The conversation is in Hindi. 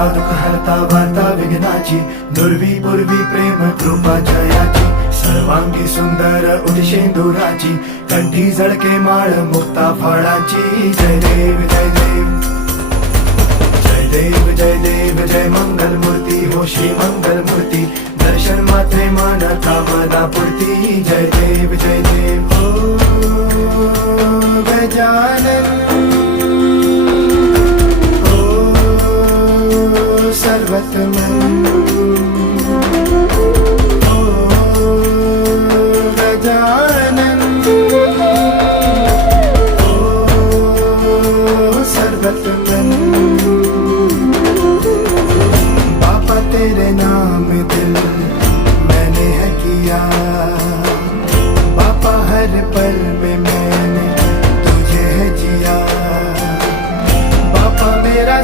हरता दुःख हरता वार्ता विघ्नाची, दुर्वी पूर्वी प्रेम कृपा जयाची, सर्वांगी सुंदर उदिशेंदुराची, कंठी झळके माळ मुक्ता फळाची. जय देव जय देव जय देव जय देव जय मंगल मूर्ती हो श्री मंगल मूर्ती, दर्शन मात्रे मन कामना पूर्ती. जय देव जय देव हो गजानन हो सर्वतमन.